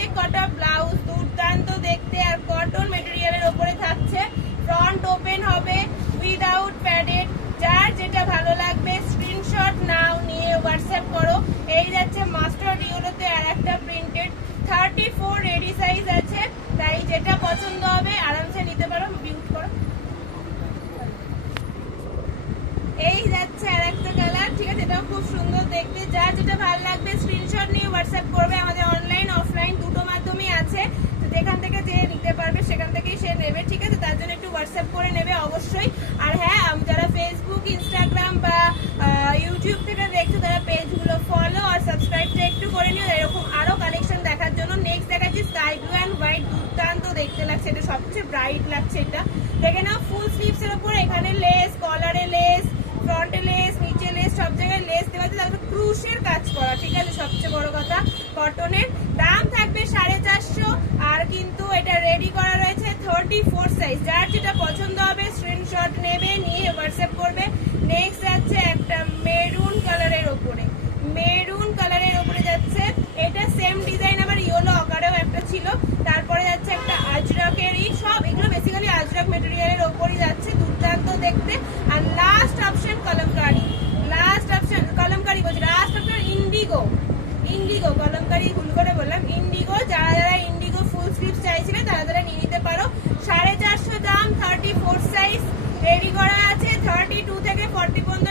হাতে কটা ব্লাউজ, দুর্দান্ত দেখতে, আর কটন মেটেরিয়ালের ওপরে থাকছে। ফ্রন্ট ওপেন হবে, উইদাউট প্যাডেড। যার যেটা ভালো লাগবে স্ক্রিনশট নাও, নিয়ে হোয়াটসঅ্যাপ করো। এই যাচ্ছে মাস্টার্ড ইয়েলোতে আর একটা প্রিন্টেড, 34 রেডি সাইজ আছে, তাই যেটা পছন্দ হবে আরামসে নিতে পারো। মিউট করো। এই যাচ্ছে আর একটা কালার, ঠিক আছে, এটাও খুব সুন্দর দেখতে। যার যেটা ভালো লাগবে স্ক্রিনশট নিয়ে হোয়াটসঅ্যাপ করবে। আমাদের অনলাইন অফলাইন দুটো মাধ্যমেই আছে, তো যেখান থেকে যে নিতে পারবে সেখান থেকেই সে নেবে, ঠিক আছে। তার জন্য একটু হোয়াটসঅ্যাপ করে নেবে অবশ্যই। আর হ্যাঁ, যারা ফেসবুক, ইনস্টাগ্রাম বা ইউটিউব থেকে দেখছো তারা পেজগুলো ফলো আর সাবস্ক্রাইবটা একটু করে নিও এরকম আরো কালেকশন দেখার জন্য। নেক্সট দেখাচ্ছি স্কাই ব্লু অ্যান্ড হোয়াইট, দুর্দান্ত দেখতে লাগছে, এটা সবচেয়ে ব্রাইট লাগছে। এটা দেখে নাও, ফুল স্লিভস এর উপর এখানে লেস, কলারে লেস, ফ্রন্টে লেস, নিচে লেস, সব জায়গায় লেস দেওয়া আছে, তারপর ক্রুশের কাজ করা, ঠিক আছে। সবচেয়ে বড় কথা কটনের দাম থাকবে 450, আর কিন্তু এটা রেডি করা রয়েছে 34 সাইজ। যার যেটা পছন্দ হবে স্ক্রিনশট নেবে, নিয়ে হোয়াটসঅ্যাপ করবে। নেক্সট যাচ্ছে একটা মেরুন কালারের ওপরে, মেরুন কালারের ওপরে যাচ্ছে, এটা সেম ডিজাইন আবার ইয়েলো আকারেও একটা ছিল। তারপরে যাচ্ছে একটা আজরকেরই, সব এগুলো বেসিক্যালি আজরক মেটেরিয়ালের ওপরই যাচ্ছে, দুর্দান্ত দেখতে। আর last option Kalamkari, last option Kalamkari বলছি, last option indigo, indigo Kalamkari ভুল করে বললাম, ইন্ডিগো। যারা যারা ইন্ডিগো ফুল স্লিভ চাইছিলে তারা তারা নিয়ে নিতে পারো। 450 দাম, 34 সাইজ রেডি করা আছে, 32 থেকে 40 পর্যন্ত